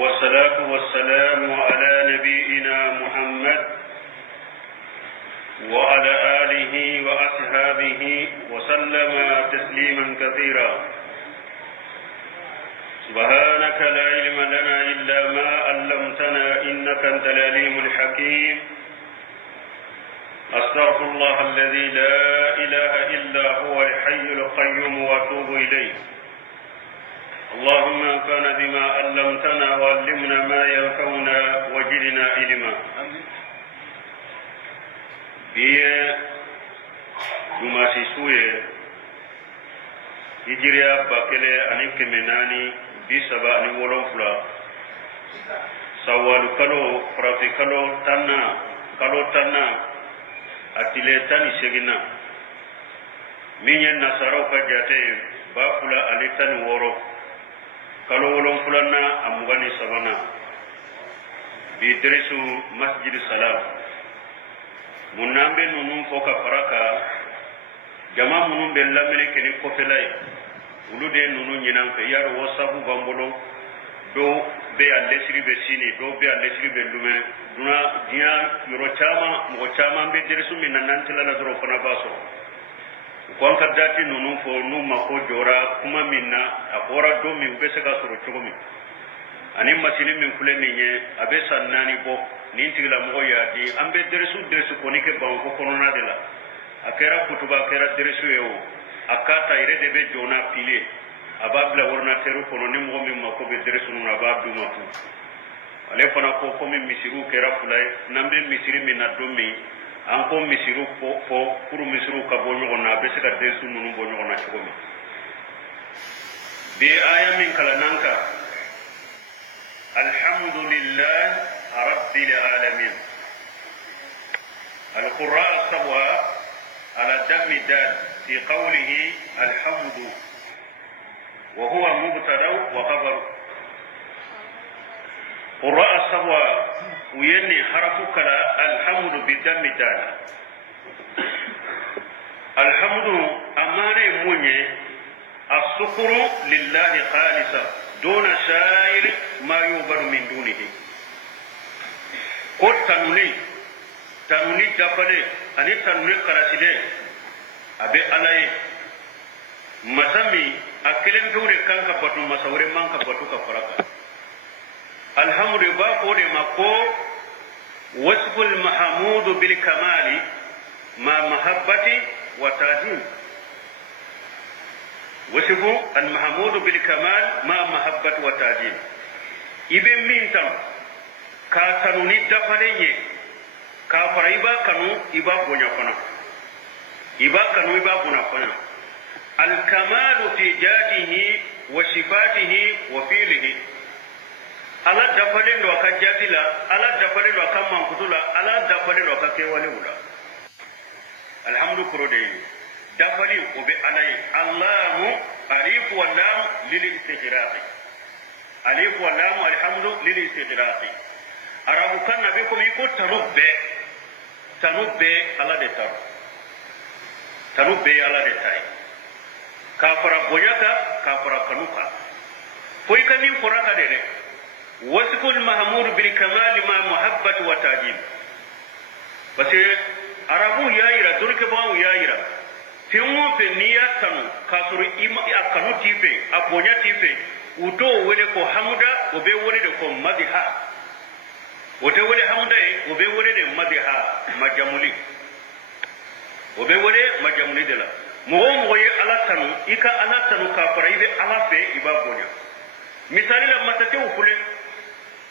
والصلاة والسلام على نبينا محمد وعلى آله وأصحابه وسلم تسليما كثيرا. سبحانك لا علم لنا إلا ما علمتنا إنك أنت العليم الحكيم. أستغفر الله الذي لا إله إلا هو الحي القيوم وأتوب إليه. اللهم انفعنا بما علمتنا وعلمنا ما ينفعنا وزدنا علما. biye dumasi suye hijriya bakele ani kemenani bisaba ani wolonfula sawalu kalo frafi kalo tanna atile tani segina minye nasaro ka jate bafula ali tani woro kalo wolonfula na amugani sabana bidrisu masjid salam munambe nunun foka faraka jama munun be lamine keni kofelay ulude nunun nyinan fe yaro wasabu bambolo do be alesri be sini do be alesri be lume duna dia yoro chama mo chama be dirsu minan tila na zoro fana baso kon kadati nunun fo numa ko jora kuma minna akora do mi be sega soro chogomi ani masili min kule ninye abe sannani bo nin tigla mo yadi ambe dresu konike banko konona de la akera kutuba akera dresu yo akata ire de be jona pile ababla worna teru kono ni mo mi mako be dresu na babdu matu ale fana ko mi misiru kera fulay nambe misiri min adomi anko misiru fo kuru misiru ka bonyo na be seka dresu nunu bonyo na chogomi bi aya min kala nanka الحمد لله رب العالمين. القراء السبعة على دم الدال في قوله الحمد وهو مبتدا وخبر. قراء السبعة ويني حرف كلا الحمد بدم الدال. الحمد أمانة مني الشكر لله خالصا دون شائر ما يوبر من دونه. قد تنوني دفله أني تنوني قراسله أبي علي مسامي أكلم دوري كان كبتو مساوري من كبتو كفرقا. الحمد لله قولي مكو وصف المحمود بالكمال مع محبة وتعظيم. وصف المحمود بالكمال مع محبة وتعظيم. ibe mintam ka tanuni dafalenye ka fara iba kanu iba bonya fana al kamalu fi jatihi wa sifatihi wa fi'lihi ala dafalen do ka jatila ala dafalen do ka mankutula ala dafalen do ka kewale wula alhamdu kurode dafali ko be alai allahu arif wa lam lil istijraqi alif wa lam alhamdu lil istidraqi arabu kan nabi ko iko tanubbe ala de tar tanubbe ala de tay kafara bonyaka kafara kanuka foi kanin foraka de wasful mahmud bil kamal ma muhabbat wa tajib base arabu yaira durke bawo yaira tiwo pe niya tanu kasuru ima akanu tipe abonya tipe uto wele ko hamda obe wele de ko madiha ote wele hamda obe wele de madiha majamuli obe wele majamuli de la mo ye ala tanu ika ala tanu ka faraibe ala fe ibabonya misali la masake ukule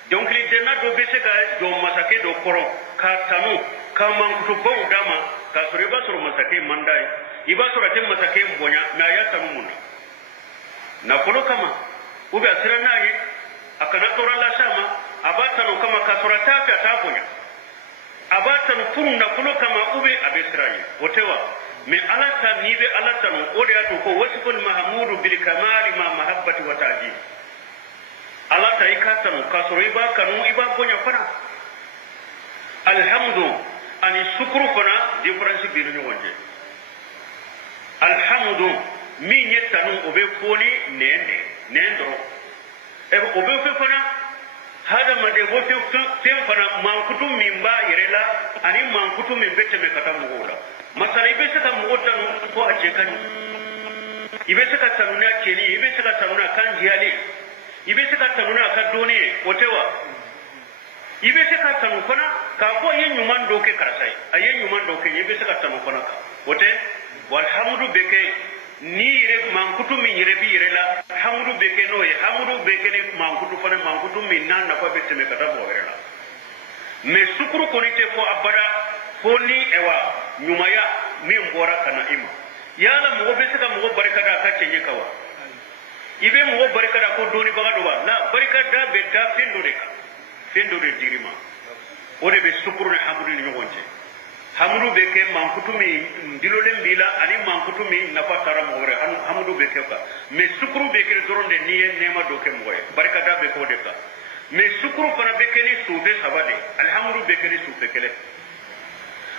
donc li dena do besega do masake do koro ka tanu ka mankutu bo dama ka suriba suru masake mandai iba surate masake mbonya na ya tanu muna na kono kama ube asirana yi akana tora la sama abatano kama kasurata ka tabunya abatano furunda kuno kama ube abesrayi otewa me alata nibe alatano ode ato ko wasiful mahmudu bil kamali ma mahabbati wa ta'jib alata ikatano kasuriba kanu iba bonya fana alhamdu ani shukru fana difference binu wonje alhamdu min yettanu obe foni nendro ebe obe fe fana hada made bo fe fana mankutu min ba yerela ani mankutu min bette me kata mugola masala ibe saka mugota no ko a cekani ibe saka tanuna keni ibe saka tanuna kan jiyale ibe saka tanuna ka doni otewa ibe saka tanu fana ka ko yen nyuman doke karasai ayen nyuman doke ibe saka tanu fana ka ote walhamdu beke ni re mankutu min yere bi yerela hamdu beke no ye hamdu beke ni mankutu fana mankutu min nan na ko bette me kata bo yerela me sukuru konite fo abada fo ni ewa nyumaya min bora kana ima yala mo be saka mo barka da ka cenye kawa ibe mo barka da ko doni baga do ba la barka da be da fendo de dirima ode be sukuru ne hamdu ni ngonje hamdu be ke mankutu mi dilolen bila ani mankutu mi nafa tara mo re hamdu be ke ka me sukuru be ke doronde niye nema do ke mo barka da be ko de ka me sukuru fana be ke ni sube sabade alhamdu be ke ni sube kele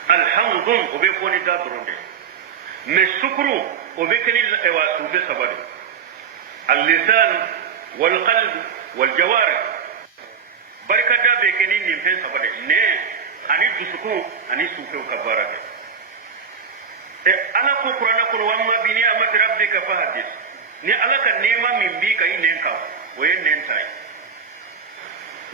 alhamdu obe foni da doronde me sukuru obe ke ni ewa sube sabade al-lisan wal qalb wal jawarih barka da be ke ni nimfen sabade ne ani dusuku ani suke ka baraka e ala ko qur'ana ko wamma bi ni amat rabbika fahdis ni ala ka nema min bi kai nen ka waye nen tai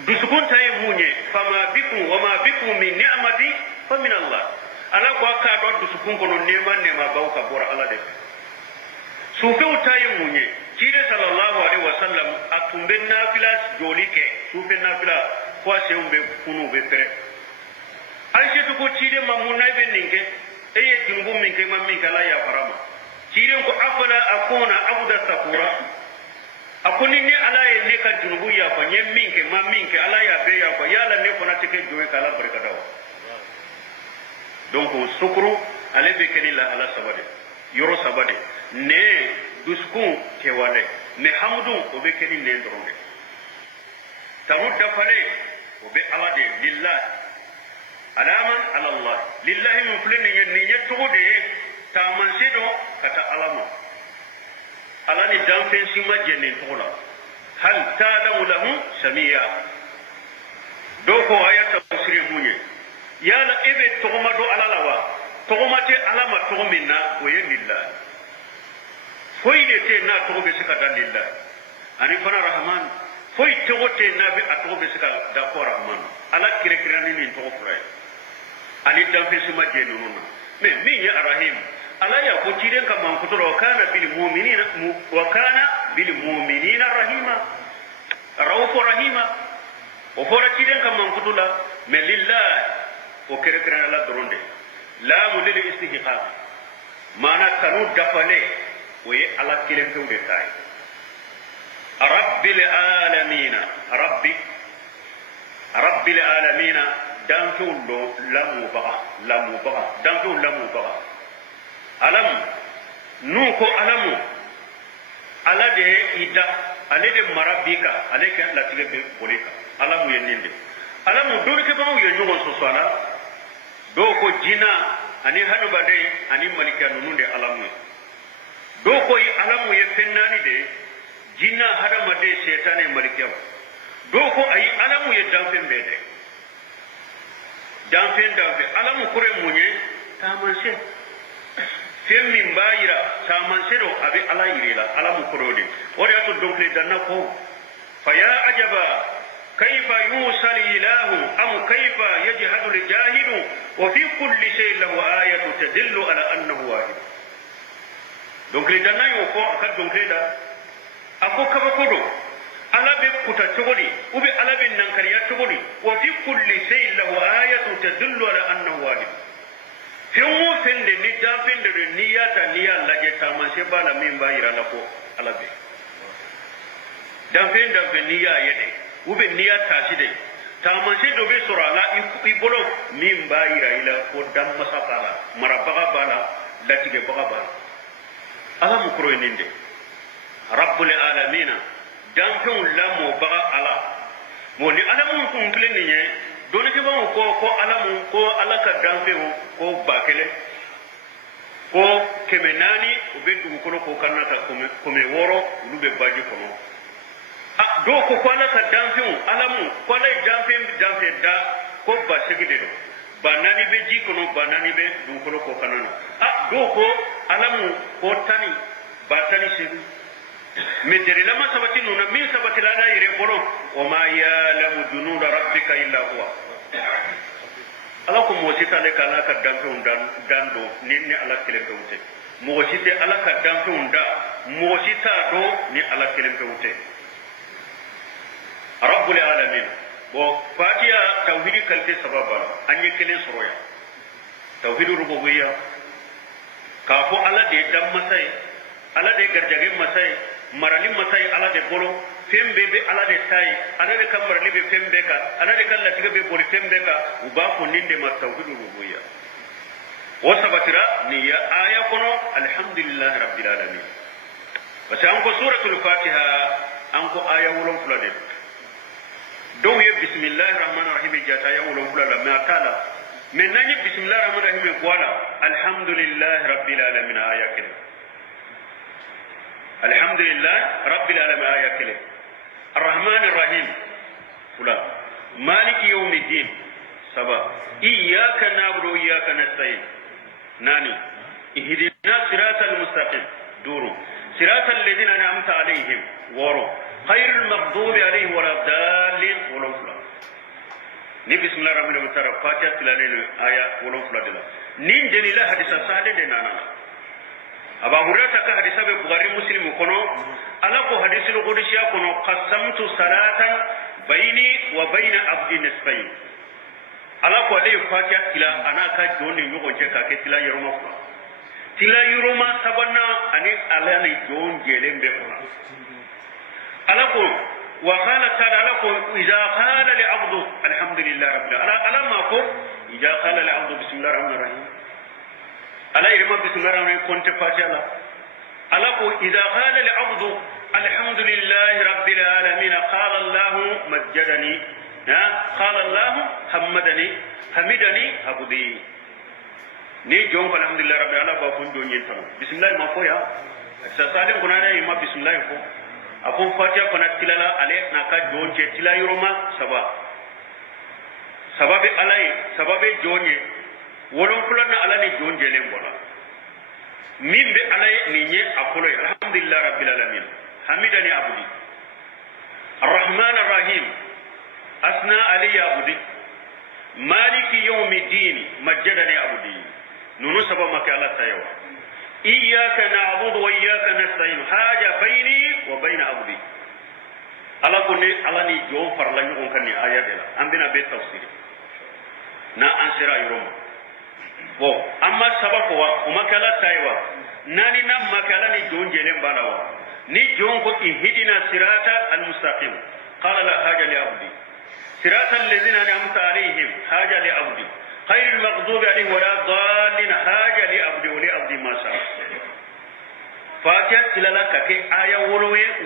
dusukun tai munye fama bikum wama bikum min ni'mati fa min Allah ala ko ka do dusukun ko nema baw ka bora ala de suke tai munye tire sallallahu alaihi wasallam atumbe nafila jolike sufe nafila ko seumbe kunu be tere aisha to ko tire mamuna be ninke eye jumbu min ke mammin kala ya farama tire ko afala akuna abda sakura akuni ni ala ye ne ka junubu ya ko nyem min ke mammin ke ala ya be ya ko yala ne fona tike jowe kala barka dawa donc sukru ale be kenila ala sabade yoro sabade ne duskun ke wale me hamdu o be kenin ne doronde tawudda fale o be ala de lillah alaman ala Allah lillahi min fulani ni yettude ta man sedo kata alama alani damfen sima jenne tola hal ta'lamu lahu samia doko ayata usri munye yala ebe togoma do alalawa togoma te alama togomina oye lillah foyde te na togobe sika dalillah ani fana rahman foy togote na be atogobe sika da ko rahman ala kire kirani ni togo fray ali damfen sima jenne nuna me min ya arahim ala ya ko tiren ka man kutoro kana bil mu'minina rahima raufu rahima o fora tiren ka man kutula me lillah o kere kere ala doronde la mu lil istihqaq mana kanu dafale o ye ala kilen ko de tay rabbil alamin dantu lamu baga alam nu ko alamu ala de ida ale de marabika ale ke la tige be bolika alamu yeninde alamu do ke bawo ye nyogon so sala do ko jina ani hanu bade ani malika nunde alamu do ko yi alamu ye fennani de jina hada made shaytane malika do ko ayi alamu ye damfen bede damfen alamu kure munye tamanse femmi mbayira saman sedo abi ala yirela ala mu korode wori ato donkle danna ko fa ya ajaba kayfa yusal ilahu am kayfa yajhadu al jahidu wa fi kulli shay lahu ayatu tadillu ala annahu wahid donkle danna yo ko aka donkle da ako kaba kodo ala be kuta togodi ubi ala be nankariya togodi wa fi kulli shay lahu ayatu tadillu ala annahu wahid fenwo fende ni dafende de niyata niya laje tamanse bala min ba yira la ko alabe dafende be niya yede ube niya taside tamanse do be sorala ibolo min ba yira ila ko dam masafala marabaga bala latige baga bala ala mu kuro ninde rabbul alamin damfen lamo baga ala mo ni alamun kun kile ni doni ke ban ko alamu ko alaka danfe ko bakele ko kemenani o be dugu kono ko kanata ko me woro lu be baji kono do ko kwala ka danfiu alamu kwala danfe da ko ba sigide do banani be jikono banani be du ko kanano do ko alamu ko tani batani sigu medere lama sabati nuna min sabati la da yire bolo o ma ya'lamu junuda rabbika illa huwa ala ko mo sita le kala ka danfe dando ni ala kele bewte mo sita ala ka danfe mo sita do ni ala kele bewte rabbul alamin bo fatiha tauhidi kalte sababa anye kelen soroya tauhidur rububiyya ka fo ala de dam masai ala de garjage masai maralin masai ala de bolo fembe be ala de tai ala de kamar libe fembe ka ala de kala tiga be boli fembe ka uba ko ninde ma tauhidur rububiyya wa sabatira ni ya aya kono alhamdulillah rabbil alamin wasa an ko suratul fatiha an ko aya wolon fulade don ye bismillahir rahmanir rahim jata ya wolon fulala ma kala men nani bismillahir rahmanir rahim ko wala alhamdulillah rabbil alamin aya kele alhamdulillah rabbil alamin aya kele arrahmanir rahim fula maliki yawmiddin saba iyyaka na'budu wa iyyaka nasta'in nani ihdina siratal mustaqim duru siratal ladzina an'amta alaihim waro khairul maghdubi alaihim waladdallin wala fula ni bismillahir rahmanir rahim fatiha tilalene aya wala fula dela nin denila hadisa sale de nana aba hurata ka hadisa be bukhari muslim kono ala ko hadisul qudsi kono qasamtu salatan baini wa baina abdi nisfayn ala ko le fatiha tila ana ka joni nyugo je ka ke tila yoroma ko tila yoroma sabanna ani ala ni jon jelembe ko ala ko wa qala ta'ala ala ko idha qala li abdu alhamdulillah rabbil alamin ala ma ko idha qala li abdu bismillahir rahmanir rahim ala irma bismillahir rahmanir rahim konte fatiha ala ko idha qala li abdu alhamdulillah rabbil alamin qala allah majjadani qala allah hamidani abdi ni jon ko alhamdulillah rabbil alamin ba fon jon yenta bismillah ma fo ya sa salim kunana ma bismillah fo akon fatiha fana tilala ale na ka jonje tilayuroma sababe alai sababe jonye wolon fulana ala ni jonje len bola min be alai ni nye akolo alhamdulillah rabbil alamin hamidani abdi arrahman arrahim asna ali abdi maliki yawmiddin majjadani abdi nunu sababa makala tayo iyyaka na'budu wa iyyaka nasta'in haja baini wa baina abdi ala kunni ala ni jo farla ñu kan ni aya de la ambina be tafsir na ansira yuruma bo amma sabako wa umakala taywa nani nam makala ni jonje len balawa ni jonko ihidina sirata almustaqim qala la haja li abdi sirata alladhina an'amta alaihim haja li abdi خير المغضوب عليه ولا الضالين حاجه لعبد ولعبد ما شاء فاتحه تلالا كك ايه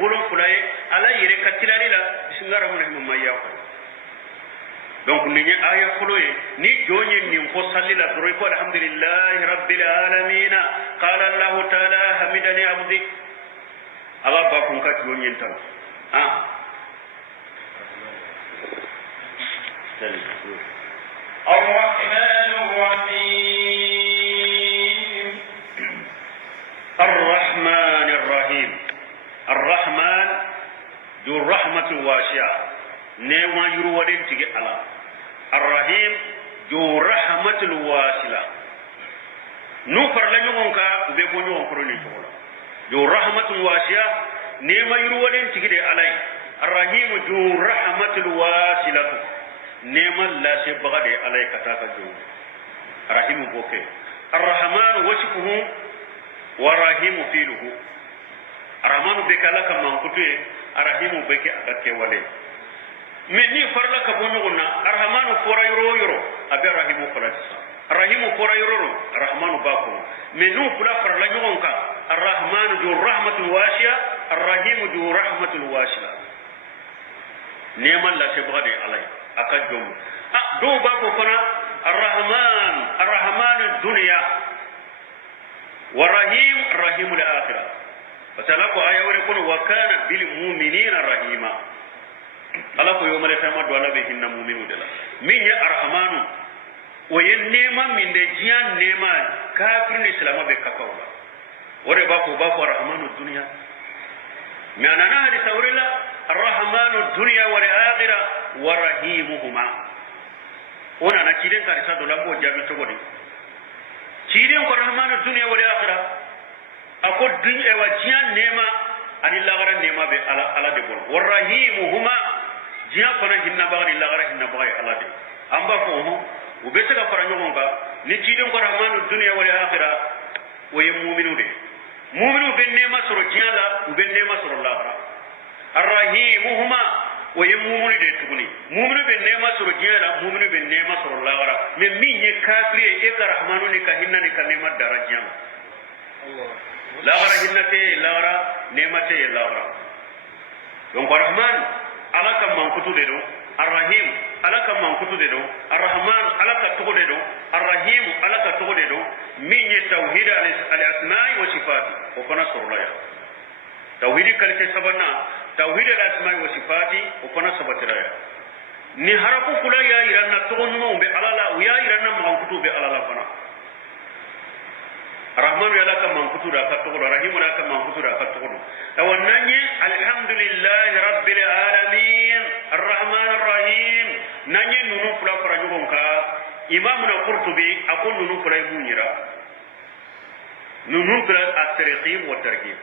ولو فلاي على يري كتلالي لا بسم الله الرحمن الرحيم ما يا donc ni aya foloye ni jonye ni ko sallila doroy ko alhamdulillahi rabbil alamin qala allah ta'ala hamidani abdi ala ba kun ka jonye tan الرحمن الرحيم الرحمن الرحيم الرحمن ذو الرحمة الواسعة نيما يروالين تيجي على الرحيم ذو الرحمة الواسعة نوفر لنيونكا بيبونيون كروني تولا ذو الرحمة الواسعة نيما يروالين تيجي على الرحيم ذو الرحمة الواسعة neman lashe baga da alai kataka jo rahimu boke arrahman washkuhu wa rahimu filuhu arrahman be kala kam man kutu arrahimu be ke akake wale men ni farla ka bonyo gonna arrahman fora yoro abe rahimu falasa rahimu fora yoro arrahman bako men nu kula farla nyogonka arrahman ju rahmatul wasiya arrahimu ju rahmatul wasiya neman lashe baga da alai akajum do ba ko fana arrahman ad-dunya wa rahim al-akhirah fatala ko aya wala kun wa kana bil mu'minina rahima ko yo mala tama do ala be hinna mu'minu de la min ya arhamanu o yen nema min de jian nema kafir ni islam be kakawla wore ba ko arhamanu dunya mi anana hadi sawrila arrahmanu dunya wal akhirah wa rahimuhuma ona na kiden ka risa do lambo jabi to godi kiden ko rahmanu dunya wal akhirah ako dunya wa jian nema ani lagara nema be ala de bor wa rahimuhuma jian fana hinna bagari lagara hinna bagari ala de amba ko ho ube saka fara nyogonga ni kiden ko rahmanu dunya wal akhirah wa mu'minu de mu'minu be nema soro jian la ube nema soro lagara arrahimuhuma wa yemumuni de tuguni muminu be nema soro jela muminu be nema soro lagara me minye kafiri e ka rahmanu ni ka hinna ni ka nema darajam Allah lagara hinna te lagara nema te lagara donc rahman alaka mankutu de do arrahim alaka mankutu de do arrahman alaka tugo de do arrahim alaka tugo de do minye tauhid al asma'i wa sifati wa kana soro la tauhid kalke sabana tauhid al-asma'i wa sifati o fana sabatira ni harafu kula ya iranna togonu be alala ya iranna mankutu be alala fana rahmanu ya laka mankutu da ka togodo rahimu la ka mankutu da ka togodo tawannanye alhamdulillahi rabbil alamin arrahman arrahim nanye nunu kula fara jogonka imam na qurtubi akon nunu kula ibunira nunu kula at-targhib wa tarhib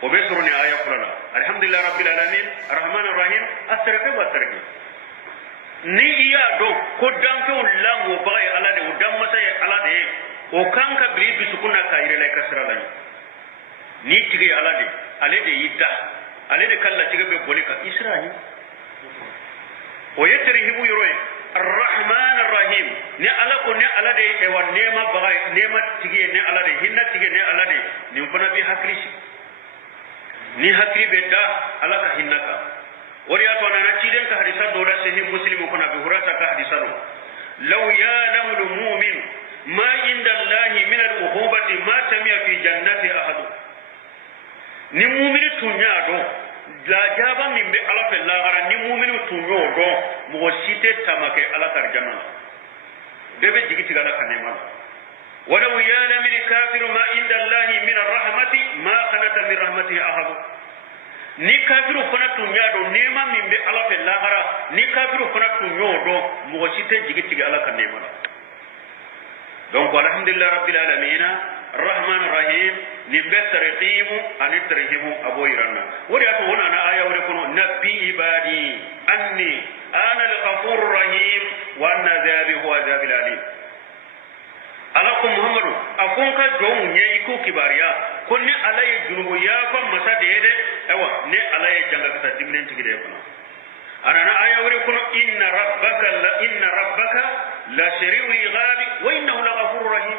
وبيسرني آية قرآن الحمد لله رب العالمين الرحمن الرحيم الترغيب والترهيب ni iya do ko danke ulla mo bay ala de udam masay ala de o kanka bri bisukuna kayre lay kasra lay ni tigi ala de ale de yidda ale de kala tiga be bolika israni o yetrihibu yoroy arrahman arrahim ni ala ko ne ala de e wan nema bagay nema tigi ne ala de hinna tigi ne ala de ni fana bi hakrisi ni hakri bedda alaka hinnaka wari ato na ciden ka hadisa dola sahih muslim ko na bi hurata ka hadisa no law ya'lamu al-mu'min ma inda allahi min al-uqubati ma tamiya fi jannati ahad ni mu'mini tunya do la jaba min be ala fe la gara ni mu'mini tunyo do mo site tamake ala tar janna bebe jigiti gala kanema ولو يعلم الكافر ما عند الله من الرحمة ما قنط من رحمته أحد ni kafiru fana tunya do nema min be ala fe lahara ni kafiru fana tunyo do mo site jigiti ala kan nema donc alhamdulillah rabbil alamin arrahman arrahim ni be tarhimu an tarhimu aboyranna wori ato wona na aya wori kono nabbi ibadi anni ana al-ghafurur rahim wa anna dhabi huwa dhabil alim alako muhammadu afonka don nye iko kibariya konni alay junubu ya fa masa dede ewa ne alay janga kata dimnen tigide kono anana aya wori kono inna rabbaka la shari'u ghabi wa innahu la ghafurur rahim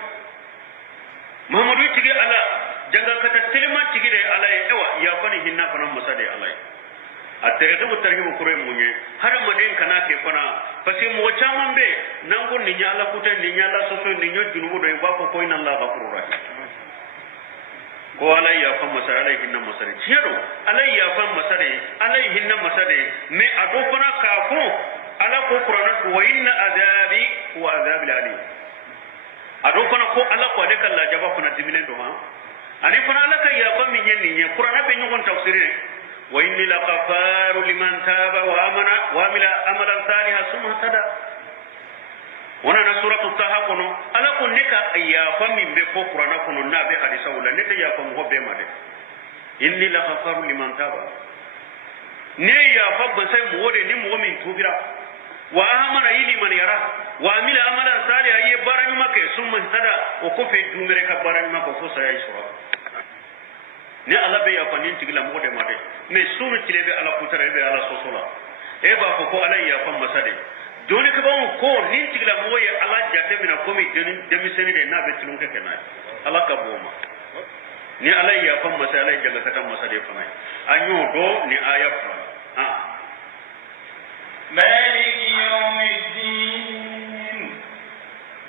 muhammadu tige ala janga kata tilman tigide alay ewa ya fani hinna kono masa de alay atere to tarhibu kure munye hara maden kana ke fana pasi mo chaman be nango ni nyala kuten ni nyala soso ni nyo junubu do ba ko inna Allah ghafurur rahim ko alai ya fa masara alai hinna masare chero alai ya fa masare alai hinna masare me ado fana ka ko ala ko qur'an ko wa inna azabi wa azabil alim ado fana ko ala ko de kala jaba fana diminen do ma ani fana ala ka ya fa min yen ni qur'an be nyon tafsiri وإني لغفار لمن تاب وآمن وعمل عملا صالحا ثم اهتدى wana suratu taha kono ala ko neka ya fami be ko qur'ana kono na be hadisa wala neta ya fam go be made inni la ghafaru liman taba ne ya fabba sai mu wode ni mu min tubira wa amana ili man yara wa amila amalan salih ayi barani make summa hada o ko fe dumere ka barani mako fo sai sura ne ala be ya fanin tigila mu wode made me sunu tilebe ala kutare be ala sosola e ba ko alai ya fam masade doni ka ba ko nin tigla moye ala jate mina komi demi seni de na be tilun ke kenai ala ka boma ni ala ya fam masa ala jaga kata masa de fanai anyo do ni aya fa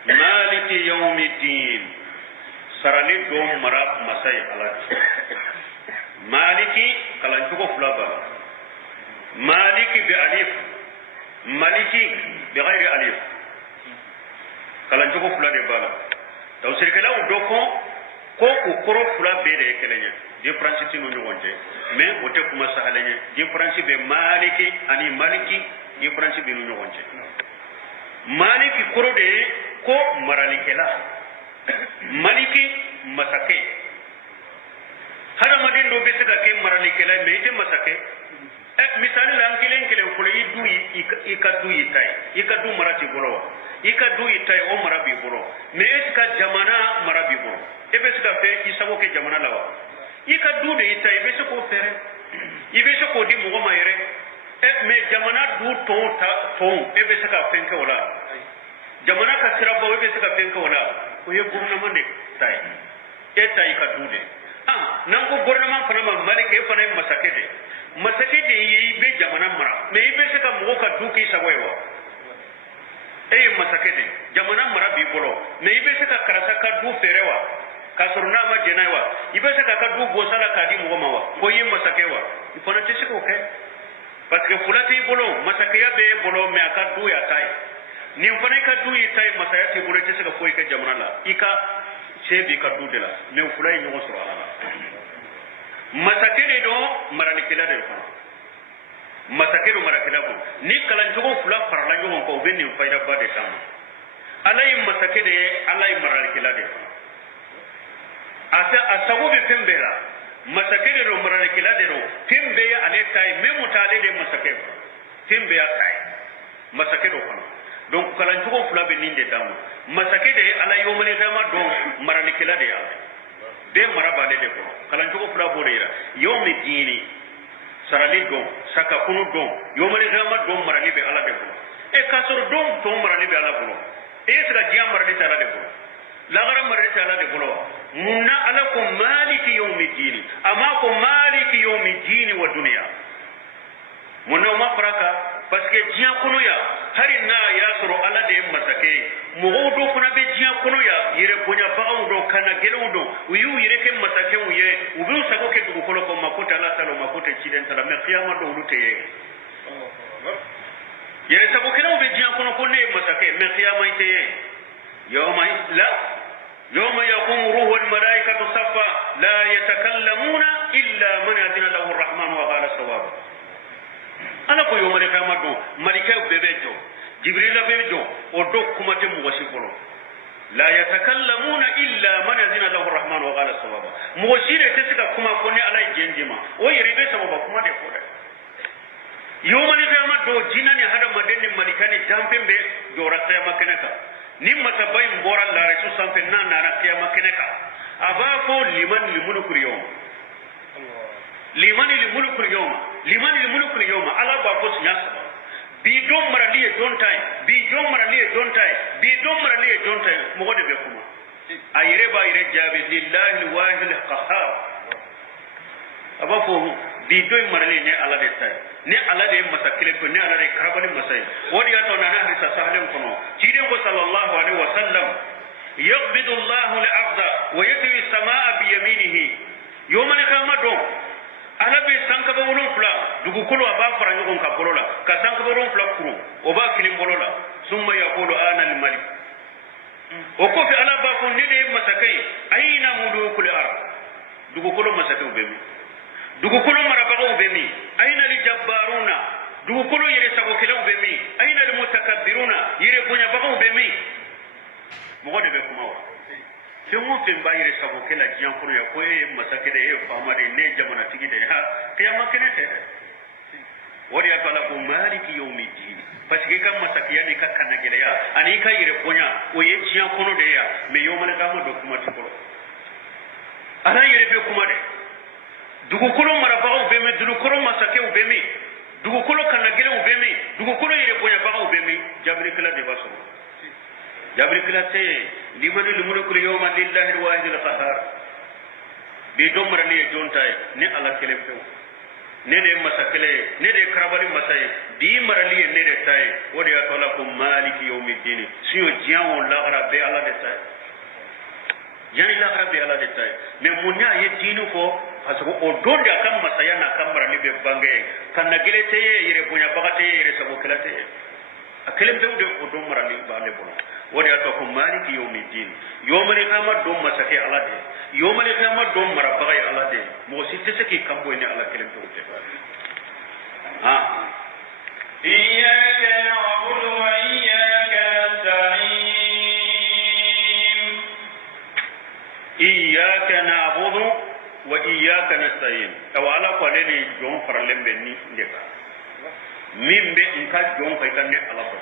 maliki yawmiddin sarali do marab masai ala maliki kalan ko fulaba mali maliki bi alif maliki bi ghairi alif kalan jogo fula de bala tafsir kala do ko koro fula be de kelenya difference ti no nyonje mais o te kuma sahalenya difference be maliki ani maliki difference be no nyonje maliki koro de ko maralikela maliki masake hada madin do be saka ke maralikela me ite masake misali la ankilen kelen fulu yidu ikadu yitai ikadu marati bolo ikadu yitai o marabi bolo me eska jamana marabi bolo ebe sika fe isago ke jamana lawa ikadu de yitai be soko fere ibe soko di mo mayere me jamana du to ebe sika fenke wala jamana ka sirabo ebe sika fenke wala ko ye gouvernement de tai eta ikadu de nan ko gouvernement fana ma malike fana masake de masake de yi be jamana mara me ibe saka mo ka duki sawewa masake de jamana mara bi bolo me ibe saka karasa ka du ferewa ka surna ma jenaiwa ibe saka ka du gosala ka di mo mawa ko yi masake wa ifona tese ko ke parce que fulati bolo masake ya be bolo me aka du ya tai ni fana ka du yi tai masaya ti bolo tese ka ko ka jamana la ika sebi ka du de la me fulai nyogo sura ala masakere do maralikela de ko masakero marakela ko ni kalan jogo fula farala jogo ko be ni fayda ba de tam alay masakere alay maralikela de asa asago be pembera masakere do maralikela de ro pembe ya ale tay memu tale de masakero pembe ya tay masakero ko donc kalan jogo fula be ninde dam masakere alay yo mali dama do maralikela de ala de marabale de ko kalan jogo fura boreira yomi dini sarali do saka kunu do yomali gama do marali be ala de ko e kasoro do to marali be ala ko e sira jiya marali tala de ko lagara marali tala de ko munna ala ko maliki yomi dini ama ko maliki yomi dini wa dunya munna ma faraka parce que jiya kunu ya hari na ya soro ala de masake mogodo fana be jiya kunu ya yire bonya bagaw do kana gelo do uyu yire ke masake uye ubu sago ke dugu kolo ko makota la talo makota chiden tala me qiyamah do lute ye yire sago ke no be jiya kunu ko ne masake me qiyamah ite ye yawma yaqumu ruhu wal malaikatu safa la yatakallamuna illa man adina lahu arrahman wa qala sawaba ala ko yomale kama do malika bebejo jibril bebejo o do kuma te mo wasifolo la yatakallamuna illa man azina lahu arrahman wa qala sawaba mo shire te sika kuma ko ne ala jenjima o yiribe sababa kuma de foda yomale kama do jinani hada madeni malikani jampembe do rakta makenaka nimma tabay mbora la resu sampe na rakya makenaka aba ko liman limulku yawm liman limulku yawm ala ba ko sinyasa bi dom maraliye don time bi dom maraliye don time mo gode be kuma ayire ba ire jabe lillahi alwahid alqahhar aba ko bi doy maraliye ne ala de tay ne ala de masakile ko ne ala de karabani masai wodi ato na hadisa sahlen kono cide ko sallallahu alaihi wasallam yaqbidu Allahu al-ardha wa yatwi as-samaa bi yaminihi yawma al-qiyamah ala be sanka ba wolon fula dugu kolo aba fara nyogon ka bolola ka sanka ba wolon fula kuru o ba kilim bolola summa yaqulu ana al-malik o ko fi ala ba ko ne de masakai aina mulukul ard dugu kolo masakai ubemi dugu kolo maraba ubemi aina li jabbaruna dugu kolo yere sago kila ubemi aina li mutakabbiruna yere bunya ba ubemi mo gode be kuma wa fengo fen bayire sabo kala jiyan kono ya ko masake de fama de ne jamana tigi de ha kiyama kenete wodi ya kala ko maliki yawmiddin parce que kam masake ya ne ka kana gele ya ani ka yire konya o ye jiyan kono de ya me yomale ka mo do kuma tikoro ana yire be kuma de dugu kolo maraba be me dugu kolo masake be me dugu kolo kana gele be me dugu kolo yire konya ba be me jabri kala de baso jabri kilate liman al-mulku yawma lillahi al-wahid al-qahhar bi domra li jontay ne ala kelempe ne de masakele ne de karabali masay di marali ne de tay wodi atola ko maliki yawmiddin siyo jian la rabbi ala de tay yani la rabbi ala de tay me munya ye dinu ko parce que o don da kan masaya na kan marani be bangaye kan na gele te yere bunya bagate yere sabo kelate akelem be o don marani ba le bono wodi ato ko maliki yawmiddin yawmani kama don masake alade yawmani kama don marabagay alade mo sitte saki kambo ni ala kelem to te ha iyyaka na'budu wa iyyaka nasta'in iyyaka na'budu wa iyyaka nasta'in aw ala ko leni jon faralem be ni ndeka mimbe nka jon kay kan ne ala ko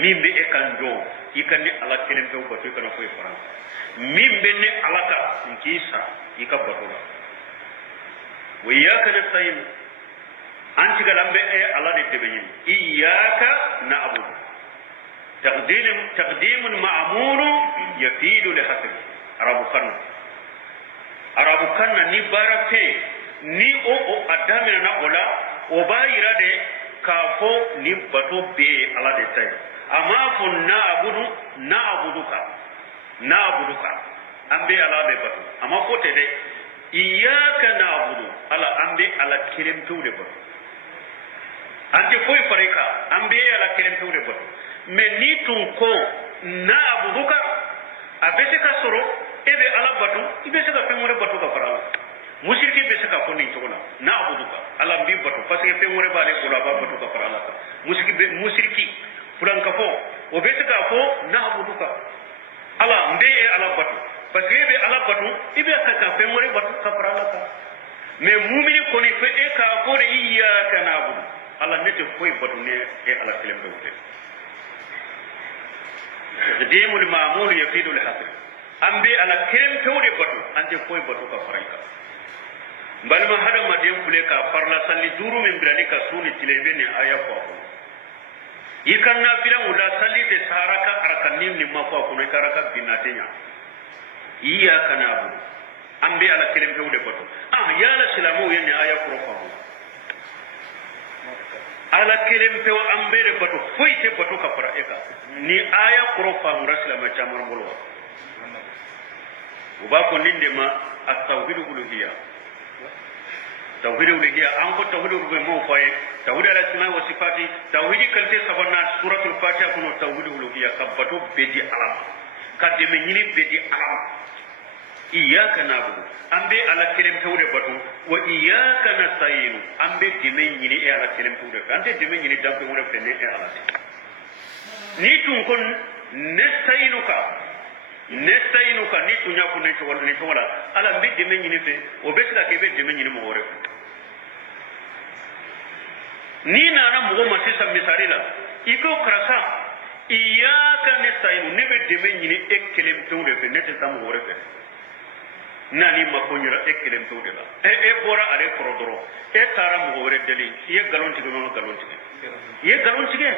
mimbe e kan jon ikan ni ala kelem to ko to kana koy faran mimbe ne ala ka nkisa ika batola wa iyyaka nasta'in anti galambe e ala de tebeyin iyyaka na'budu taqdimun ma'muru yafidu li hasbi arabu kan ni barafe ni o adamina na ola o bayira de kafo ni bato be ala de tay amma fun na'buduka ambe ala be bato amma ko te de iyyaka na'budu ala ambe ala kirim tu de bato ante foy fareka ambe ala kirim tu de bato me ni tun ko na'buduka abese ka soro ebe ala batu ibese ka pemore batu ka fara mushriki bese ka konni togona na'buduka ala mbi batu parce que pemore ba le ko la ba batu ka fara ala mushriki fulan ka fo o bese ka fo na'buduka ala mbe e ala batu parce que ebe ala batu ibe ka pemore batu ka fara ala me mu'mini koni fe e ka ko de iyyaka na'budu ala nete foy batu ne e ala kelem be wute qadimul ma'mul yafidu al-hasr ambe ala kelem tewde batu ande koy batu ka farayka balma hada madem kule ka farla salli duru min bilani ka suni tilebe ne aya ko ikanna fira ula salli de saraka arakanim ni mako ko ne karaka binatenya iya kana bu ambe ala kelem tewde batu ya la silamu yene aya ko famu ala kelem tew ambe de batu foite batu ka farayka ni aya ko famu rasulama chamar bolwa ubako ninde ma at-tawhid uluhiyya tawhid uluhiyya an ko tawhid uluhiyya mo faye tawhid al-asma wa sifati tawhid kalte sabana suratul fatiha kuno tawhid uluhiyya kabatu bedi alam kademe nyini bedi alam iyyaka na'budu ambe ala kelem tawde batu wa iyyaka nasta'in ambe dime nyini e ala kelem tawde ante dime nyini dampe mo fenne e ala ni tun kon nestainuka ni tunya ko ne to wala ala mbi de men nyini fe o besla ke be de men nyini mo wore ni na mo ma sisa misarila iko krasa iyyaka nestainu ne be de men nyini ekkelem to de fe ne te tam wore fe nani ma ko nyira ekkelem to de la e bora are korodoro e tara mo wore deli ye galon tige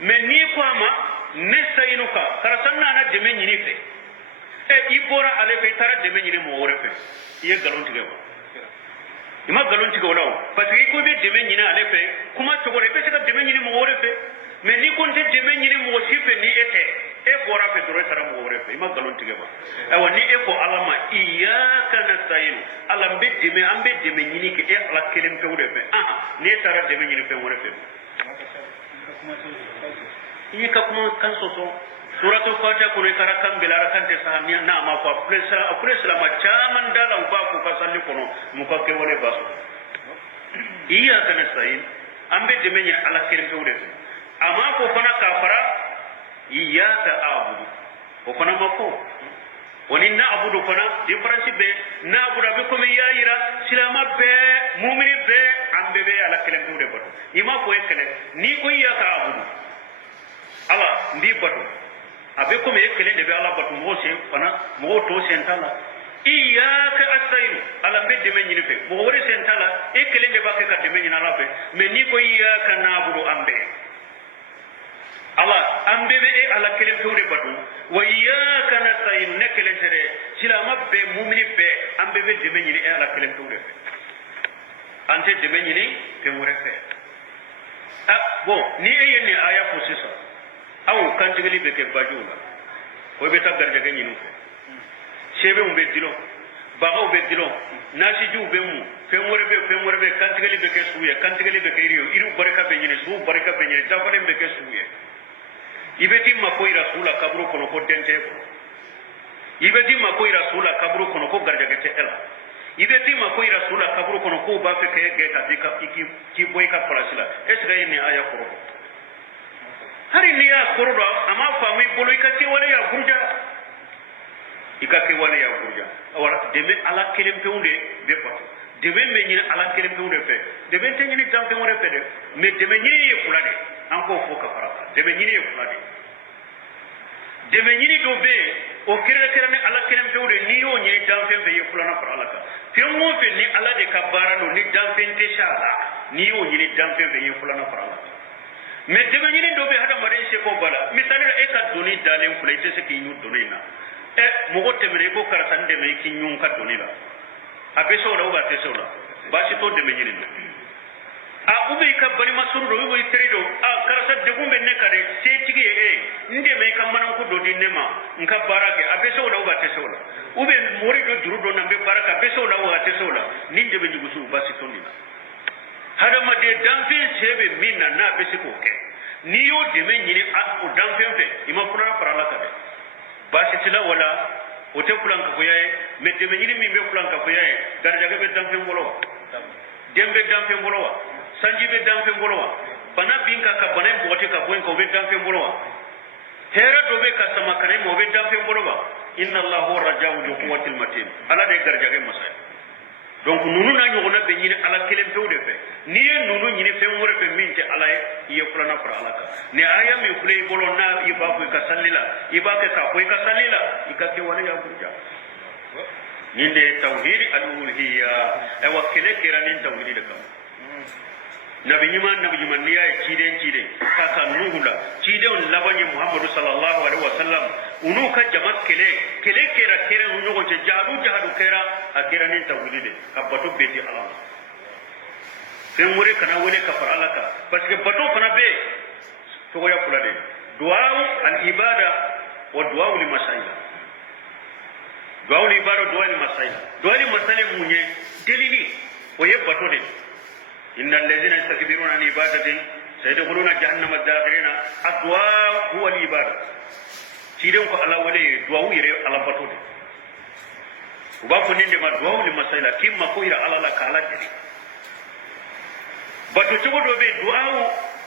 men ni ko ama nestainuka karasanna na de men nyini fe ibora ale fe tara de men nyine mo wore fe ye galon tige ba ima galon tige wala parce que ko be de men nyine ale fe kuma to gore be se ka de men nyine mo wore fe mais ni kon te de men nyine mo sife ni ete e bora fe dore tara mo wore fe ima galon tige ba awa ni e ko alama iyyaka nasta'in ala be de men ambe de men nyine ke e ala kelem fe wore fe ne tara de men nyine fe wore fe ini ka kuma kan soso suratul fatiha ko ne karakan bilara kan te sahamiya na ma fa presla ma chaman dala ba ko ka salli kono mu ka ke wole baso iya kana sayin ambe de menya ala kirim tawde ama ko fana kafara iya ta abudu ko fana mako woni na abudu fana difference be na abudu be ko mi yayira silama be mu'mini be ambe be ala kirim tawde bato ima ko ekele ni ko iya ka abudu ala ndi bato abe ko me ekele de be ala batu mo se fana mo to sentala iyyaka astainu ala be de men nyini fe mo wori sentala ekele de ba ke ka de men nyina la fe me ni ko iyyaka na'budu ambe ala ambe be ala kele to de batu wa iyyaka nasta'in nekele tere sila mabbe mu'mini be ambe be de men nyini ala kele to de fe ante de men nyini te mo refe bon ni eyeni aya ko sisa aw kan tigeli be ke bajula ko be ta garja ga nyinu sebe mo be dilo bagaw be dilo nasi ju be mu femore be kantigali be ke suye kantigali be ke iru barika be nyine su barika be nyine dafale be ke suye ibeti makoi rasula kabru kono ko dente ko ibeti makoi rasula kabru kono ko garjagete ela ibeti makoi rasula kabru kono ko ba fe ke geta dika ki boy ka parasila esga ni aya ko hari ni ya kordo ama fami bolo ikati wala ya gurja ikake wala ya gurja awara deme ala kelem peunde be pato deme me nyina ala kelem peunde pe deme te nyini tampe mo repede me deme nyini ye fulade anko fo ka faraka deme nyini ye fulade deme nyini do be o kire ne ala kelem peunde ni yo nyini tampe be ye fulana faralaka fe mo fe ni ala de kabara ni tampe te shala ni yo nyini tampe be ye fulana faralaka me deme nyini do be hada mare se ko bala misali e ka doni dalen fulay te se ki nyu donina mogo temere ko karatan de me ki nyun ka donila abeso la uba teso la bashi to de me nyini a ube ka bari masuru do ube terido a karasa de gumbe ne kare se tigi nde me ka manan ko do dinne ma nka barake abeso la uba teso la ube mori do duru do nambe baraka abeso la uba teso la ninde be nyugusu bashi to ndina hada ma de damfe sebe minna na besi ko ke niyo de me nyini a o damfe fe ima fura parala ka de basi tila wala ote fulan ka foyaye me deme nyini mi be fulan ka foyaye darja ga be damfe ngolo dembe damfe ngolo sanji be damfe ngolo bana binka ka bana bote ka boy ko be damfe ngolo hera do be ka sama kare mo be damfe ngolo inna allahu rajau li quwwatil matin ala de darja ga masay donc nunu na nyogona be nyini ala kelem fewde fe ni ye nunu nyini fe ngore fe minte ala ye fulana fra alaka ne aya mi fulay bolo na iba ko ka sallila iba ka ko ka sallila ikake wala ya burja ninde tauhid al-uluhiyya e wakile kiranin tauhid da kam nabi nyima ni ya ciden kaka nuhula ciden labani muhammadu sallallahu alaihi wasallam unu ka jamat kele kera unu ko jahadu kera akiranin tauhid de kabatu beti allah sen wure kana wole ka faralaka parce que bato kana be to ya fulade du'a al-ibada wa du'a al-masaila du'a al-ibada du'a al-masaila munye delili o ye bato de innal ladina yastakbiruna an ibadati sayadkhuluna jahannama dakhirina adwa huwa al-ibada ciden ko ala wole du'a yire ala bato de uba ko ninde ma du'a al-masaila kimma ko ira ala la kala de bato cogo do be du'a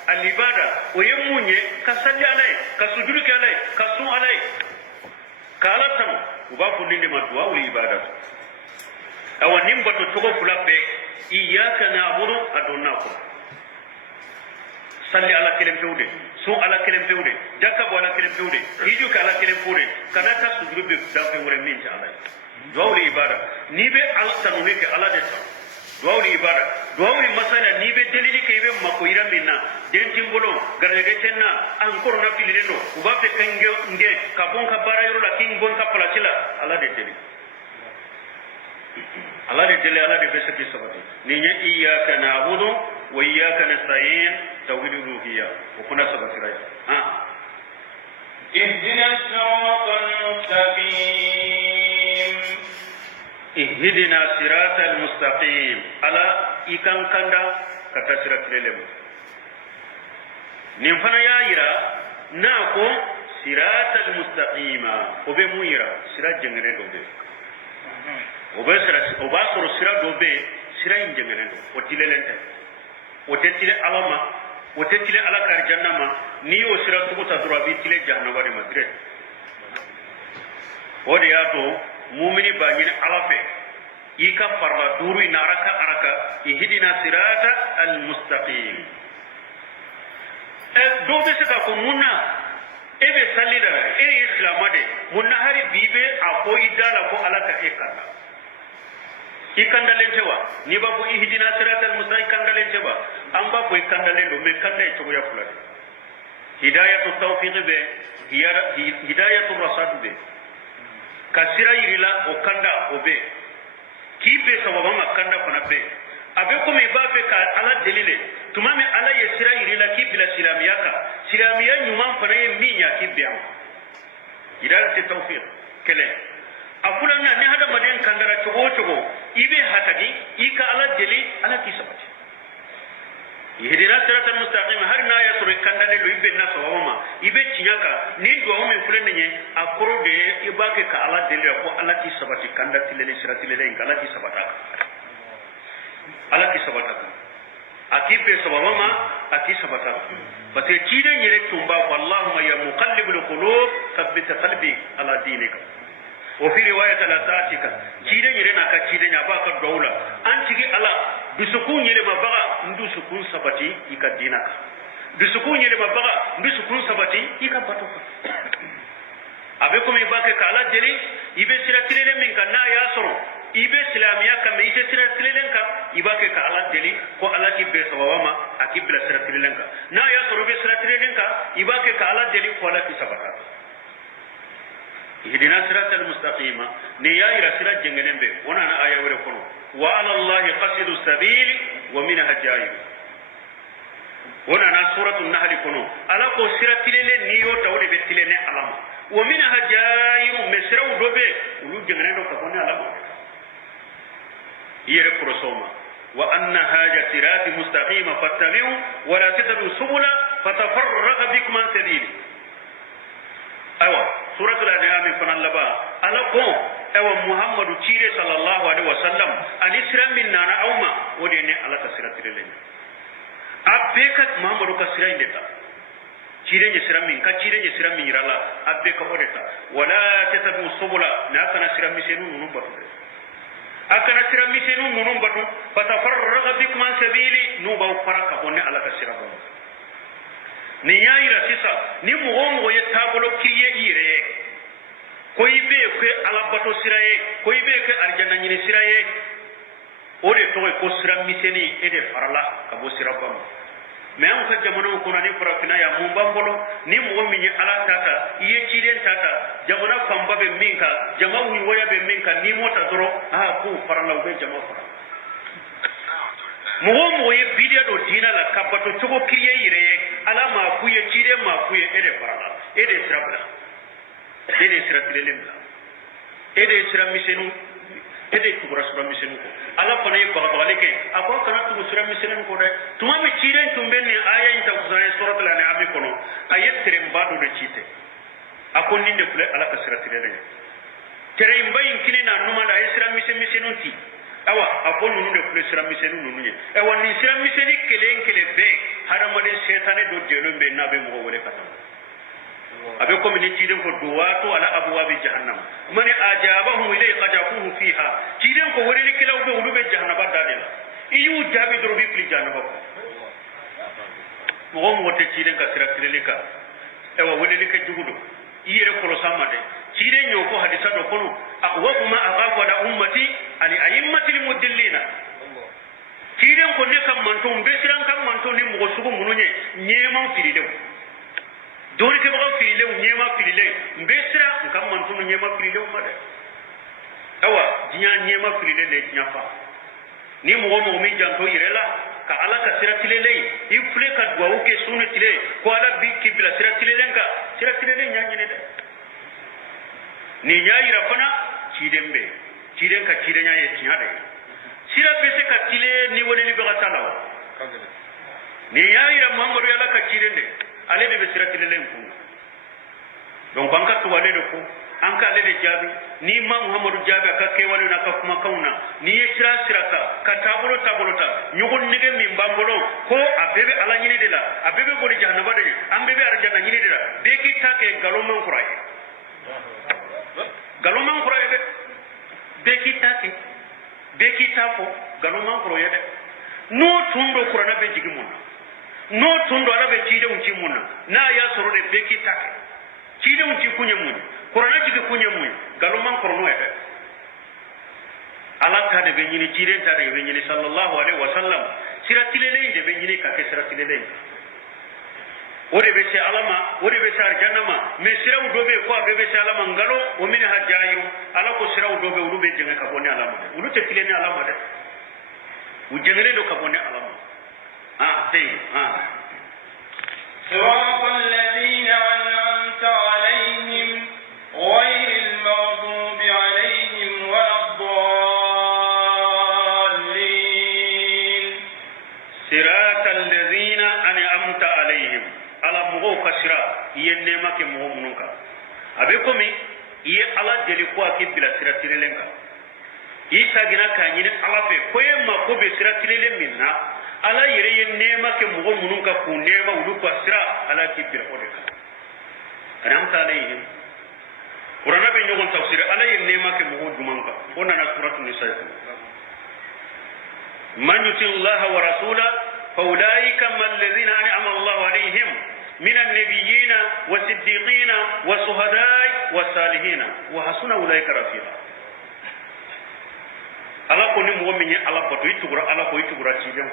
al-ibada o yemunye ka salli alai ka sujudu ke alai ka sun alai kala tan uba ko ninde ma du'a al-ibada awanim bato cogo fula be iyyaka na'budu adonako salli ala kelem fewde sun ala kelem fewde jakka bo ala kelem fewde hiju ka ala kelem fewde kana ka sujudu be dan fewre min ta alai du'a al-ibada ni be al-tanu ne ke ala de ta du'a ibada du'a masala ni be delili ke be mako ira minna den timbolo garage tenna ankor na filirendo uba fe kange nge ka bon ka bara yoro la king bon ka palachila ala de deli ala de bese ki sabati ni nya iyyaka na'budu wa iyyaka nasta'in tawhid uluhiyya wa kuna sabati rai ihdina siratal mustaqim ihdina siratal mustaqim ala ikan kanda kata siratal lem nim fana ya ira na ko siratal mustaqima o be muira sirat jengere do be o ba soro sirat do be sirat jengere do o tilelente o tetile alama o tetile ala kar jannama ni o sirat ko ta dura bi tile jahannama de madre o de ya to mumini banyine alafe ika farla duru inaraka araka ihdina sirata almustaqim do be se ka ko munna ebe sallida islamade munna hari bibe ako idala ko alaka ekanda ikandalen tewa ni ba ko ihdina sirata almustaqim kandalen tewa amba ko ikandalen do me kanda to ya fulade hidayatu tawfiq be hidayatu rasad be kasira yirila o kanda obe kibe sababa makanda fana be abe ko me bafe ka ala delile tumame ala ye sira yirila kibila silamiya nyuma fana ye minya kibya hidayat tawfiq kele afulanya ni hada maden kandara chogo ibe hatagi ika ala deli ala kisabati ihdina siratal mustaqim har na ya suru kandale lo ibe na sawama ibe tinyaka ni do o men fulene nye akoro de ibake ka ala deli ko ala kisabati kanda tilele siratilele ala kisabata ala kisabata akibe sabawama akisabata bate chide nyere tumba wallahumma ya muqallibul qulub thabbit qalbi ala dinika wa fi riwayat la ta'tika chide nyere na ka chide nya ba ka dawla an tigi ala bisukun nyere mabaga ndu sukun sabati ikadina bisukun nyere mabaga ndu sukun sabati ikabatuka abe ko mi bake kala deli ibe siratilele min kana ya soro ibe islamiya kam ite siratilelen ka ibake ka ala deli ko ala ki be sabawama akibla siratilelen ka na ya soro be siratilelen ka ibake ka ala deli ko ala ki sabata ihdina siratal mustaqima ne ya ira sirat jengenen be wona na aya wore kono wa ala allahi qasidu sabil wa minha jayib wona na suratul nahl kono ala ko siratilele ni yo tawde be tilene alama wa minha jayib mesraw dobe ulu jengenen do ka bonni alama yere kurosoma wa anna haja sirati mustaqima fattabi'u wa la tattabi'u subula fatafarraqa bikum an sabili aywa suratul an'am fanan laba alako aywa muhammadu cire sallallahu alaihi wasallam ani siram min nana awma wode ne alaka siratil len abbe ka muhammadu ka sirai deta cire ne siram min ka cire ne siram min rala abbe ka odeta wala tattabi'u subula na kana siram min senu nunu batu akana siram min senu nunu batu fatafarraqa bikum an sabili nuba faraka bonne alaka siraba ni yaira sisa ni mugongo ye tabolo kiriye ire ko ibe ko alabato siraye ko ibe ko arjanna nyini siraye ore to ko siram miseni ede farala ka bo sirabam me am ka jamono ko nani farafina ya mumbambolo ni mugo minye ala tata iye chiden tata jamona famba be minka jamawu woya be minka ni mota doro ku farala be jama farala mugo ye bidia do dina la kabato chogo kiriye ire ala ma kuye chide ma kuye ede farala ede sirabla ede siratilelembla ede siramisenu ede kubra siramisenu ko ala fana ye bagabaleke ako kana tu siramisenu ko de tuma mi chide tumbe ne aya inta kuzaya suratul an'am kono ayet terembado de chite ako ninde kule ala ka siratilele tere imbayin kinina numa la siramisenu ti awa afo nunu de kule siramisenu nunu ye ewa ni siramiseni kele be haramade shetane do jelo be nabe mo wole katam abe ko min tiden ko duwato ala abwabi jahannam man ajabahum ilay qajafuhu fiha tiden ko wore ni kilaw be ulube jahannaba dadela iyu jabi do bi pli jahannaba mo mo wote tiden ka siratileka ewa wole lika jugudo iyere ko samade tiden yo ko hadisa do kono wa kuma aqafu ala ummati ali a'immati almudillina tiden ko ne kam mantum be siran kam mantum ni mo sugu mununye nyema firilew dori ke baga firilew nyema firilew be sira kam mantum nyema firilew made awa jinya nyema firilew le jinya fa ni mo mi janto irela ka ala ka sira tilele ifle ka duwa ke sunu tile ko ala bi kibla sira tilele nyanyine de ni nyayira fana cidembe ciden ka cidenya ye tiade sira be se ka tile ni woni li baga talaw ni yayira muhammadu yalla ka cidende ale be sira tilele ko donc banka to wale ko an ka ale de jabi ni ma muhammadu jabi ka ke wale na ka kuma kauna ni ye sira ka tabolo ta nyugon nige min bambolo ko abebe ala nyini de la abebe gori jahannaba de ambebe arjanna nyini de la be ki take galoman kuraye galoman kuraye de be ki take be ki tafo galoman kuraye de no tundo kurana be jigi mun no tundo ala be tide unci mun na ya soro de be ki take tide unci kunye mun kurana jigi kunye mun galoman kurano de ala ta de be nyini tide ta de be nyini sallallahu alaihi wasallam siratilele de be nyini ka ke siratilele ore be se alama ore be sar jannama me siraw dobe ko be be se alama ngalo o min hajjayu ala ko siraw dobe ulu be jenga ka bonni alama de ulu te tilene alama de u jengere do ka bonni alama tay صراط الذين أنعمت عليهم غير المغضوب عليهم mo kasira iye nema ke mo mununka abe komi iye ala deli ko akibila sira tirelenka isa gina kanyine ala fe koye ma ko be sira tirelen minna ala yere ye nema ke mo mununka ku nema ulu ko sira ala kibira odeka anam talayhim qur'ana be nyogon tafsir ala ye nema ke mo jumanka onna na suratul nisa man yuti Allah wa rasula fa ulaika alladhina an'ama Allah alayhim min an-nabiyyin was-siddiqin was-shuhada'i was-salihin wa hasuna ulaika rafiqa ala ko ni mo minye ala batu itugura ala ko itugura tijan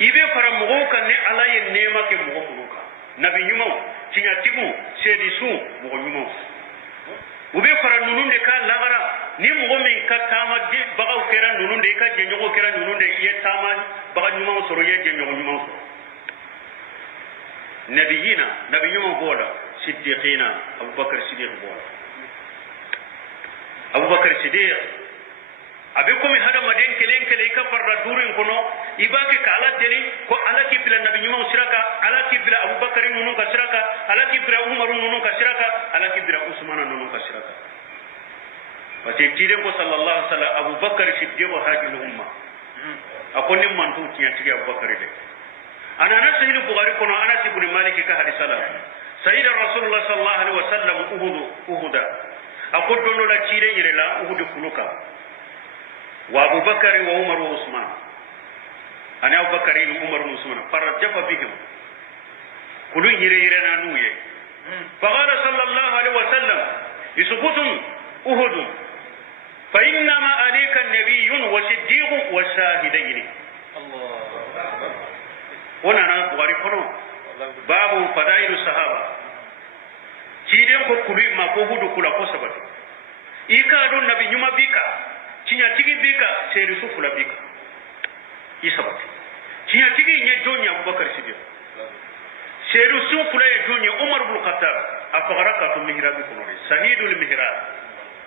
ibe fara mo kan ne ala ye nema ke mo kunuka nabi nyumo tinya tibu sedi su mo nyumo ube fara nununde ka lagara ni mo min ka tama di bagaw kera nununde ka je nyogo kera nununde ye tama baga nyumo soro ye je nyogo nyumo so nabiyina nabi nyumo bola siddiqina abubakar siddiq bola abubakar siddiq abe komi hada maden kelen kele ka farra durin kono ibake ka ala deli ko ala ki bila nabi nyumo siraka ala ki bila abubakar nunu ka siraka ala ki bila umar nunu ka siraka ala ki bila usman nunu ka siraka pate tire ko sallallahu alaihi wasallam abubakar siddiq hajil umma akoni mantu tiya tige abubakar de ana na sahih bukhari kono anas ibn malik ka hadisala sayyid rasulullah sallallahu alaihi wasallam uhuda akodono la tire yire la uhud kuluka wa abubakar wa umar wa usman ana abubakar ni umar wa usman farjafa bihim kulun yire na nuye faqala sallallahu alaihi wasallam isqutun uhud fa inna ma alayka an-nabiyyun wa siddiqun wa shahidayn Allah wana na bukhari kono babu fadailu sahaba kiden ko kulu ma ko hudu kula ko sabatu ika don nabi nyuma bika cinya tigi bika seri sufula bika isabati cinya tigi nye jonya abubakar siddiq seri sufula ye jonya umar ibn khattab afagaraka to mihrab ko sahidul mihrab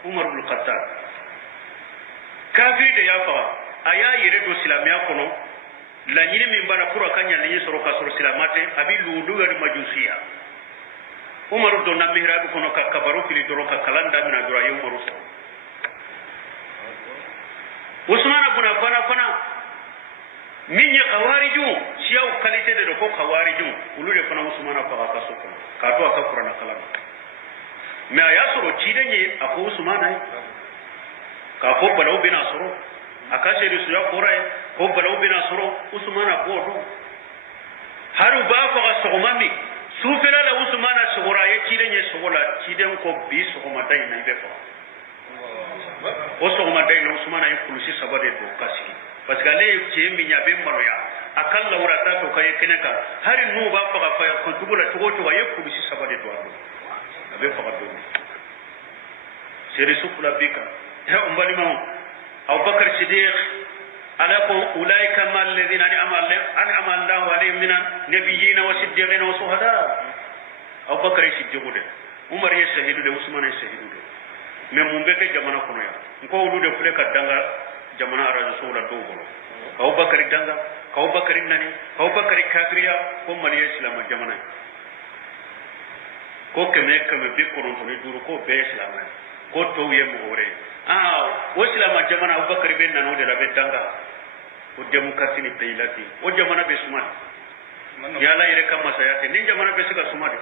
umar ibn khattab kafi de yafa aya yire do silamiya kono la nyine min bana kura kanya ni soro ka soro silamate abi ludu ga majusiya umar do na mihrab kono ka kabaru fili doro ka kalanda mina dora yu umar usman ibn affan fana min ya khawariju shiau kalite de ko khawariju ulude fana usman fa ka so ka to aka qur'ana kalam me aya soro cidenye ako usman ai ka fo balaw bina soro aka sheri su ya qorai ko balaw bina soro usman abodo haru ba fa sogomami su fela la usman sogora ye cidenye sogola ciden ko bi sogoma dai na ibe fa o sogoma dai na usman ay kulusi sabade do kasiki parce que le ci mi nya be maloya akal la wura ta to kay keneka hari nu ba fa fa ko tubula to to ay kulusi sabade do abe fa do seri sufla bika ya umbali ma abubakar siddiq ala ko ulaika mal ladina an'ama Allahu alayhim minan nabiyyin wa siddiqin wa shuhada abubakar siddiq de umar ye shahidu de usman ye shahidu de mais mun be ke jamana kono ya ko wulu de fule ka danga jamana ara sura do bolo abubakar danga abubakar nani abubakar kafiriya ko mali islam jamana ko keme be kono to ni duru ko be islam ko to ye mo ore o islam jamana abubakar be nanu de la be danga o demokrasi ni peilati o jamana be suma ya la yire kama sayate ni jamana be siga suma de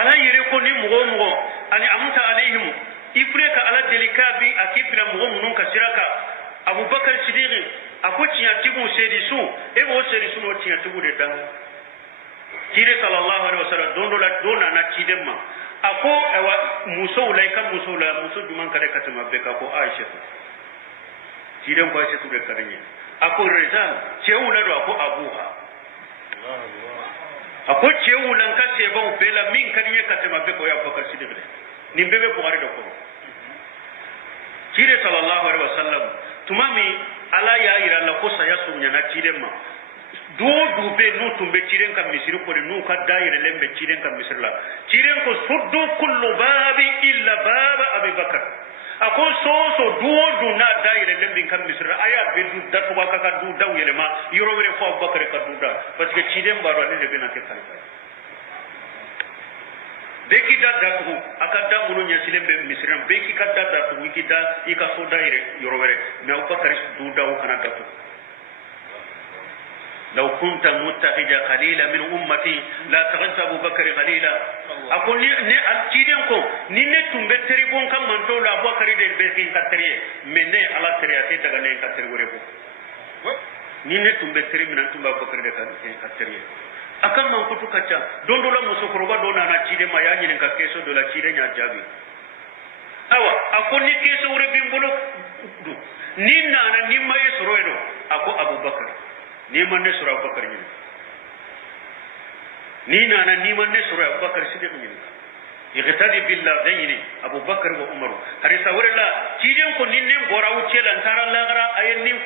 ala yire ko ni mugo ani amta alaihim ifreka ala delikabi akibra mugo munun kasiraka abubakar siddiq akotiya tibu sedisu e wo sedisu no tiya tibu de dan kire sallallahu alaihi wasallam dondo la dona na tidemma ako ewa muso ulaika muso juman kare katama beka ko aisha tidem ko aisha tude kadanye ako rizal ceula do ako abuha ako cewulan ka seba bela min kadanye katama beko ya abubakar siddiq ni bebe bukhari do ko kire sallallahu alaihi wasallam tumami ala ya ira la ko saya sunya na tidemma do be no tumbe ciren kam misiri ko no ka daire lembe ciren kam misirla ciren ko suddu kullu babi illa baba abubakar akon so duo na daire lembin kan misra aya be du datu ba ka du daw yele ma yoro were fo Abubakar ka du da parce que cidem baro ne de bena ke khalifa beki da datu akada munu nya silembe misra beki kadda datu ikida ika so daire yoro were na Abubakar du daw kana datu لو كنت متخذا خليلا من امتي لا تغنت ابو بكر خليلا اقول ني الجيرنكو ني نتوم بتري بون كم منتو لا ابو بكر دي بين كتري من على ترياتي daga ne كتري وريكو ني نتوم بتري من انتم ابو بكر دي كتري akan man kutu kacha dondo la musokoroba dona na chide mayanyi nka keso dola chide nya jabi awa akoni keso ure bimbolo ni nana ni maye soroedo ako abubakar ni manne sura Abubakar ni nana ni manne sura Abubakar siddiq ni igtadi billah dayni Abubakar wa Umar harisa wala cidin ko ninne gora wuce lan taran lagara ayennin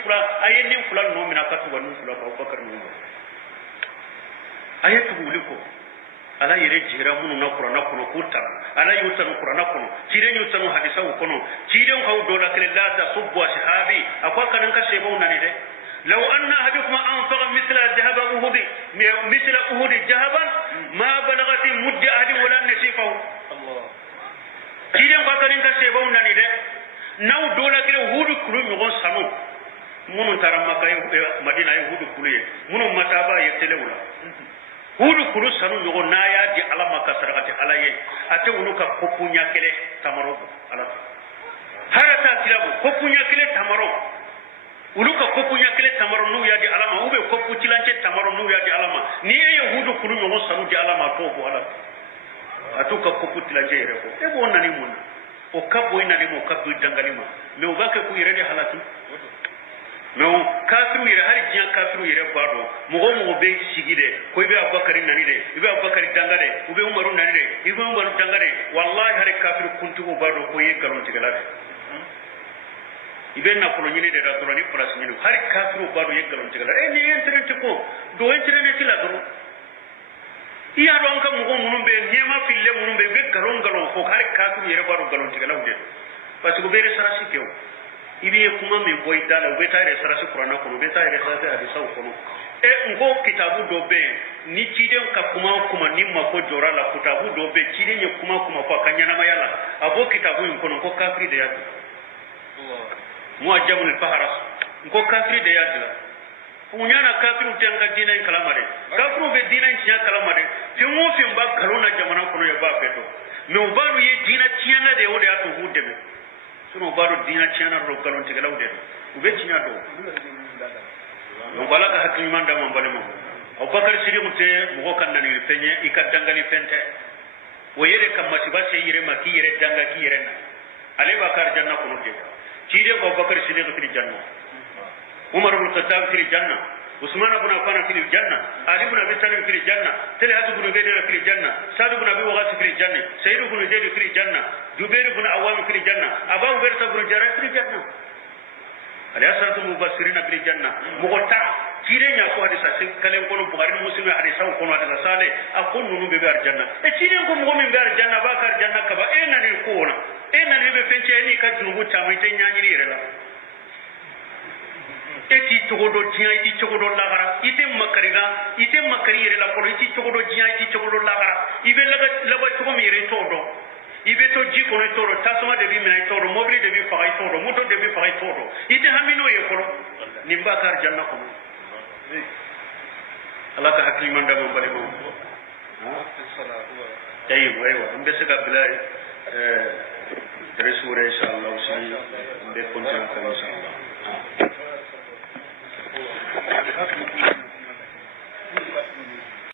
fula no mina katu wanu fula Abubakar no ayatu buliko ala yere jira munu na qur'ana kono kuta ala yuta no qur'ana kono cidin yuta no hadisa kono cidin ko do la kala ta subbu ashabi akwa kan ka shebo nani de لو أن أحدكم أنفق مثل ذهب أهود ذهبا ما بلغت مد أحد ولا نصيفه الله كيرم بكرين كسبوا ناني ده ناو دولا كده أهود كلهم يغون سانو منو ترى مكاي مدينة أهود كليه منو متابع يتلولا أهود كلهم سانو يغون نايا دي على مكسرات على يه أتى ونوكا كوبونيا كله تمرو على هذا تلابو كوبونيا كله تمرو uluka kopu nyakele tamaro nu ya di alama ube kopu tilanche tamaro nu ya di alama ni yahudu kulu no sanu di alama to bo ala atuka kopu tilanche reko e bo nani mun o kabo ina ni mo kabo dangalima me o bake ku ire de halatu me o kafiru ire hari jian kafiru ire bado mo be sigide ko be Abubakar nani de ibe Abubakar dangale ube Umaru nani de ibe Umaru dangale wallahi hari kafiru kuntu ko bado ko ye garon tigalade ibe na polo nyine de da ni place nyine har kafiru bado yegalon tigala ni internet ko do internet la do iya do anka mugo munum be nyema fille munum be galon ko har kafiru yere bado galon tigala ude parce que be re sarasi kew ibe kuma me boy dala be tare sarasi qur'ana ko be tare sarasi hadisa ko e ngo kitabu do be ni ciden ka kuma ni ma ko jora la kitabu do be ciden ye kuma ko kanyana mayala abo kitabu ko kafiri de yadu Allah muajjam al-fahras ko kafiri de yadla unyana kafiru tenga dina in kalamare kafiru be dina in nya kalamare fi mo fi mba kalona jamana kono ya ba beto me ubaru ye dina tiana de wode ato hudebe suno ubaru dina tiana ro kalon tigala wode ube tinya do no balaka hakki manda mo bale mo Abubakar siri mute mo kan nani penye ikadangali fente wo yere kam masiba se yere maki yere danga ki yere na ale bakar janna kono de كيري أبو بكر الصديق في الجنة عمر بن الخطاب في الجنة عثمان بن عفان في الجنة علي بن أبي طالب في الجنة طلحة بن عبيدة في الجنة سعد بن أبي وقاص في الجنة سعيد بن زيد في الجنة جبير بن عوام في الجنة أبو بكر بن جراح في الجنة الأسرة المبشرين في الجنة مغتع كيري نياكو حديثا كلام كونو بخاري مسلم حديثا كونو حديثا صالح أكون نونو ببار الجنة كيري نكو مغمين بار الجنة باكار الجنة كبا إينا نيكونا ena libe fenche ni ka junubu chama ite nyanyi ni rela eti togodo jiya iti togodo lagara ite makari rela ko iti togodo jiya iti togodo lagara ibe laba togo mi re todo ibe to ji ko ne todo tasuma de bi mi na todo mobile de bi fagai todo moto de bi fagai todo ite hamino ye ko nimbakar janna ko Allah ka hakli manda mo bale mo tayyib aywa mbese ka bilay Resure inshallah usi de continuar con inshallah